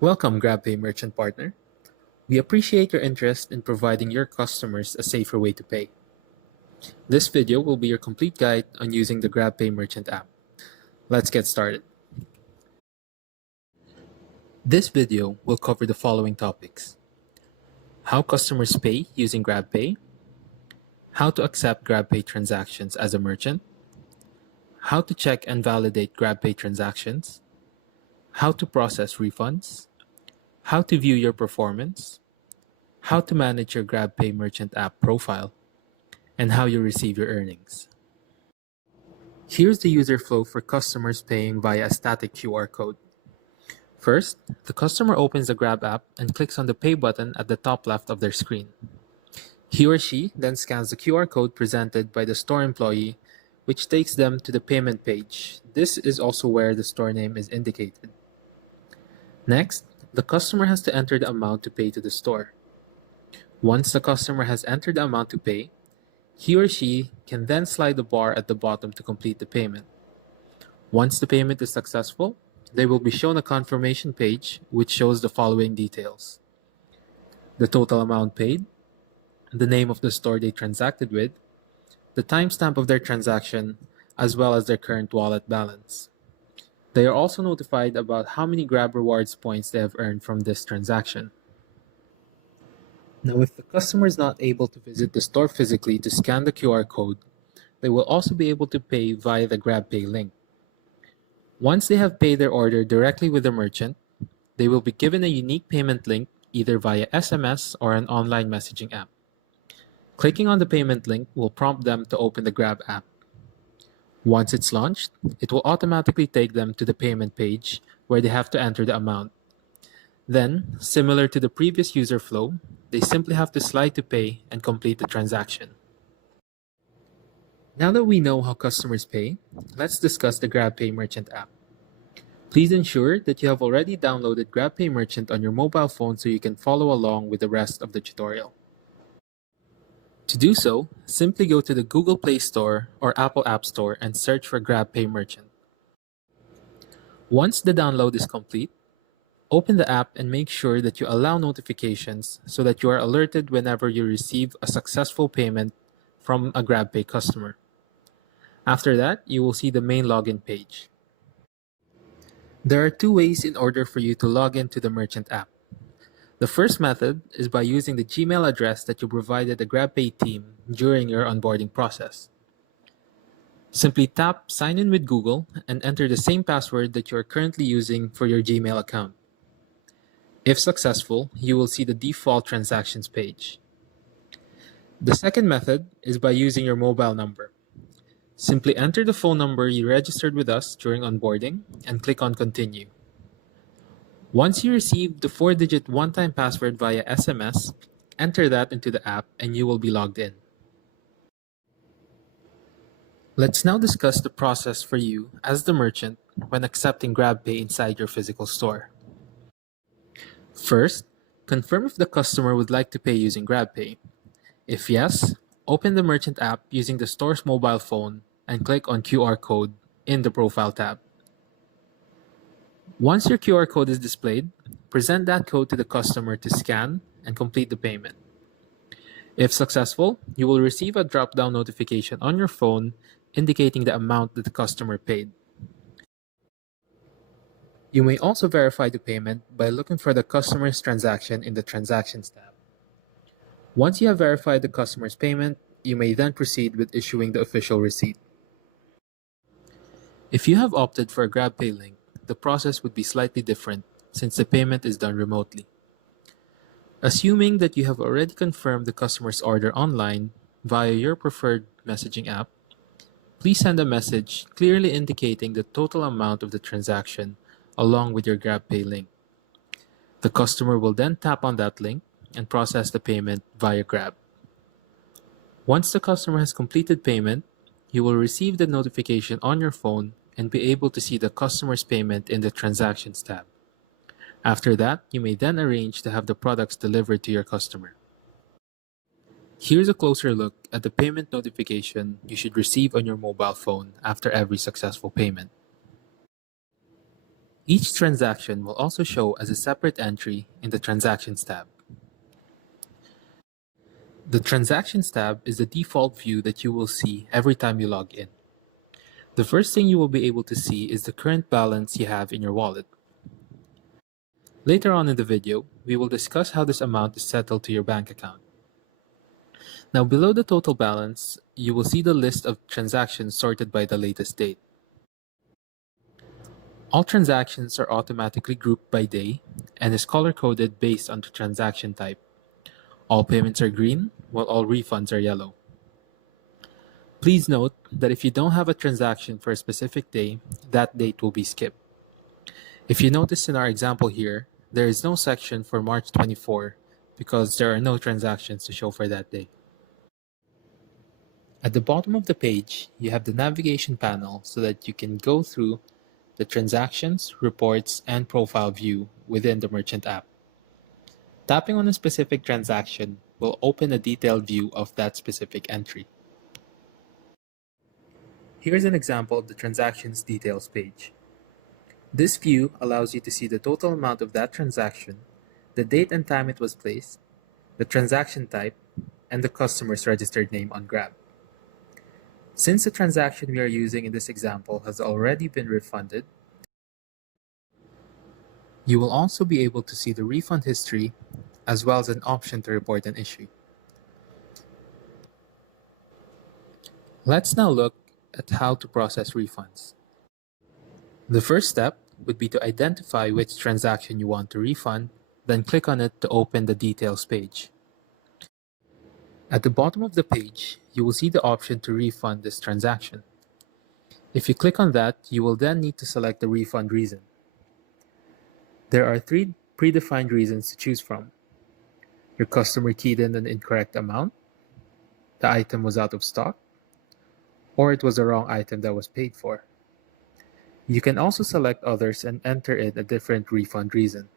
Welcome, GrabPay merchant partner. We appreciate your interest in providing your customers a safer way to pay. This video will be your complete guide on using the GrabPay merchant app. Let's get started. This video will cover the following topics: how customers pay using GrabPay, how to accept GrabPay transactions as a merchant, how to check and validate GrabPay transactions, how to process refunds, how to view your performance, how to manage your GrabPay merchant app profile, and how you receive your earnings. Here's the user flow for customers paying via a static QR code. First, the customer opens the Grab app and clicks on the Pay button at the top left of their screen. He or she then scans the QR code presented by the store employee, which takes them to the payment page. This is also where the store name is indicated. Next, the customer has to enter the amount to pay to the store. Once the customer has entered the amount to pay, he or she can then slide the bar at the bottom to complete the payment. Once the payment is successful, they will be shown a confirmation page which shows the following details: the total amount paid, the name of the store they transacted with, the timestamp of their transaction, as well as their current wallet balance. They are also notified about how many Grab Rewards points they have earned from this transaction. Now, if the customer is not able to visit the store physically to scan the QR code, they will also be able to pay via the GrabPay link. Once they have paid their order directly with the merchant, they will be given a unique payment link either via SMS or an online messaging app. Clicking on the payment link will prompt them to open the Grab app. Once it's launched, it will automatically take them to the payment page where they have to enter the amount. Then, similar to the previous user flow, they simply have to slide to pay and complete the transaction. Now that we know how customers pay, let's discuss the GrabPay merchant app. Please ensure that you have already downloaded GrabPay merchant on your mobile phone so you can follow along with the rest of the tutorial. To do so, simply go to the Google Play Store or Apple App Store and search for GrabPay merchant. Once the download is complete, open the app and make sure that you allow notifications so that you are alerted whenever you receive a successful payment from a GrabPay customer. After that, you will see the main login page. There are two ways in order for you to log into the merchant app. The first method is by using the Gmail address that you provided the GrabPay team during your onboarding process. Simply tap Sign in with Google and enter the same password that you are currently using for your Gmail account. If successful, you will see the default transactions page. The second method is by using your mobile number. Simply enter the phone number you registered with us during onboarding and click on Continue. Once you receive the 4-digit one-time password via SMS, enter that into the app and you will be logged in. Let's now discuss the process for you as the merchant when accepting GrabPay inside your physical store. First, confirm if the customer would like to pay using GrabPay. If yes, open the merchant app using the store's mobile phone and click on QR code in the Profile tab. Once your QR code is displayed, present that code to the customer to scan and complete the payment. If successful, you will receive a drop-down notification on your phone indicating the amount that the customer paid. You may also verify the payment by looking for the customer's transaction in the Transactions tab. Once you have verified the customer's payment, you may then proceed with issuing the official receipt. If you have opted for a GrabPay link, the process would be slightly different since the payment is done remotely. Assuming that you have already confirmed the customer's order online via your preferred messaging app, please send a message clearly indicating the total amount of the transaction along with your GrabPay link. The customer will then tap on that link and process the payment via Grab. Once the customer has completed payment, you will receive the notification on your phone and be able to see the customer's payment in the Transactions tab. After that, you may then arrange to have the products delivered to your customer. Here's a closer look at the payment notification you should receive on your mobile phone after every successful payment. Each transaction will also show as a separate entry in the Transactions tab. The Transactions tab is the default view that you will see every time you log in. The first thing you will be able to see is the current balance you have in your wallet. Later on in the video, we will discuss how this amount is settled to your bank account. Now below the total balance, you will see the list of transactions sorted by the latest date. All transactions are automatically grouped by day and is color-coded based on the transaction type. All payments are green, while all refunds are yellow. Please note that if you don't have a transaction for a specific day, that date will be skipped. If you notice in our example here, there is no section for March 24 because there are no transactions to show for that day. At the bottom of the page, you have the navigation panel so that you can go through the transactions, reports, and profile view within the merchant app. Tapping on a specific transaction will open a detailed view of that specific entry. Here's an example of the transactions details page. This view allows you to see the total amount of that transaction, the date and time it was placed, the transaction type, and the customer's registered name on Grab. Since the transaction we are using in this example has already been refunded, you will also be able to see the refund history as well as an option to report an issue. Let's now look at how to process refunds. The first step would be to identify which transaction you want to refund, then click on it to open the details page. At the bottom of the page, you will see the option to refund this transaction. If you click on that, you will then need to select the refund reason. There are 3 predefined reasons to choose from. Your customer keyed in an incorrect amount, the item was out of stock, or it was the wrong item that was paid for. You can also select others and enter in a different refund reason.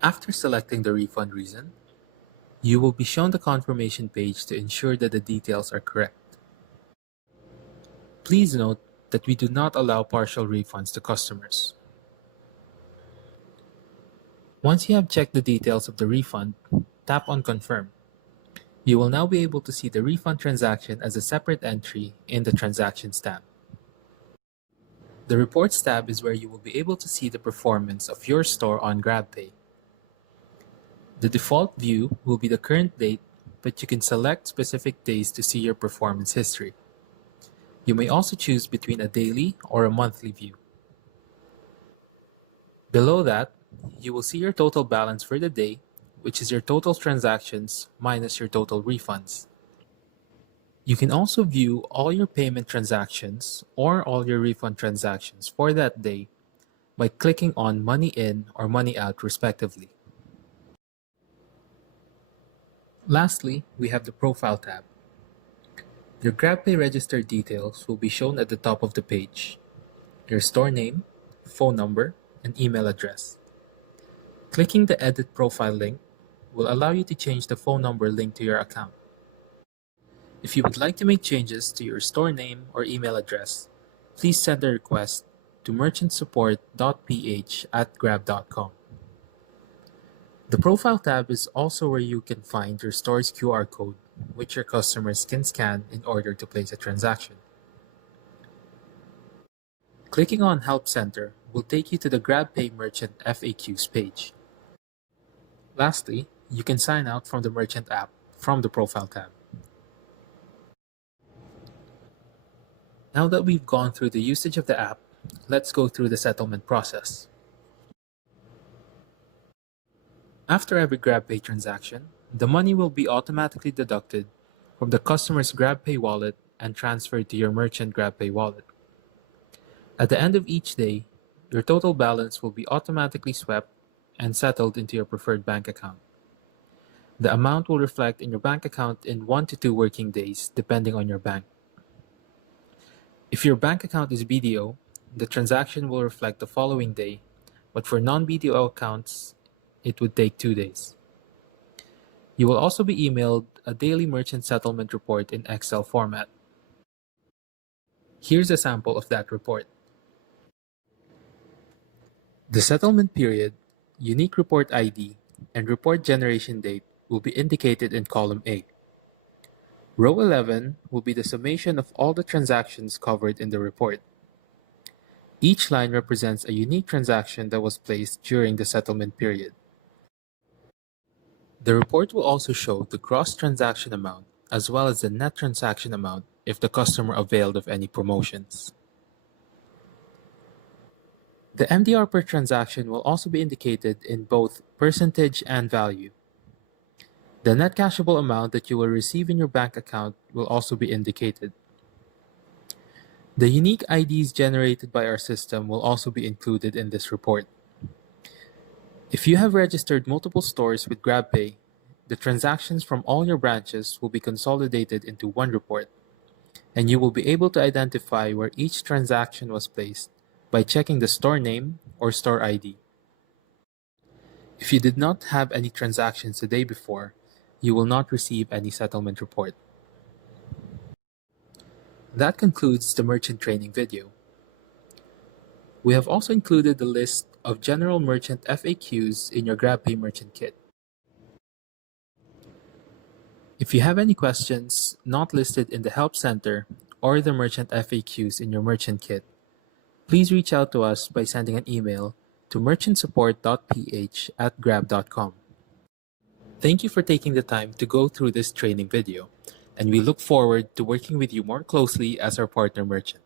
After selecting the refund reason, you will be shown the confirmation page to ensure that the details are correct. Please note that we do not allow partial refunds to customers. Once you have checked the details of the refund, tap on Confirm. You will now be able to see the refund transaction as a separate entry in the Transactions tab. The Reports tab is where you will be able to see the performance of your store on GrabPay. The default view will be the current date, but you can select specific days to see your performance history. You may also choose between a daily or a monthly view. Below that, you will see your total balance for the day, which is your total transactions minus your total refunds. You can also view all your payment transactions or all your refund transactions for that day by clicking on Money In or Money Out respectively. Lastly, we have the Profile tab. Your GrabPay registered details will be shown at the top of the page. Your store name, phone number, and email address. Clicking the Edit Profile link will allow you to change the phone number linked to your account. If you would like to make changes to your store name or email address, please send a request to merchantsupport.ph@grab.com. The Profile tab is also where you can find your store's QR code, which your customers can scan in order to place a transaction. Clicking on Help Center will take you to the GrabPay Merchant FAQs page. Lastly, you can sign out from the Merchant app from the Profile tab. Now that we've gone through the usage of the app, let's go through the settlement process. After every GrabPay transaction, the money will be automatically deducted from the customer's GrabPay wallet and transferred to your merchant GrabPay wallet. At the end of each day, your total balance will be automatically swept and settled into your preferred bank account. The amount will reflect in your bank account in 1 to 2 working days, depending on your bank. If your bank account is BDO, the transaction will reflect the following day, but for non-BDO accounts, it would take 2 days. You will also be emailed a daily merchant settlement report in Excel format. Here's a sample of that report. The settlement period, unique report ID, and report generation date will be indicated in column A. Row 11 will be the summation of all the transactions covered in the report. Each line represents a unique transaction that was placed during the settlement period. The report will also show the gross transaction amount as well as the net transaction amount if the customer availed of any promotions. The MDR per transaction will also be indicated in both percentage and value. The net cashable amount that you will receive in your bank account will also be indicated. The unique IDs generated by our system will also be included in this report. If you have registered multiple stores with GrabPay, the transactions from all your branches will be consolidated into one report, and you will be able to identify where each transaction was placed by checking the store name or store ID. If you did not have any transactions the day before, you will not receive any settlement report. That concludes the merchant training video. We have also included the list of general merchant FAQs in your GrabPay merchant kit. If you have any questions not listed in the Help Center or the merchant FAQs in your merchant kit, please reach out to us by sending an email to merchantsupport.ph@grab.com. Thank you for taking the time to go through this training video, and we look forward to working with you more closely as our partner merchant.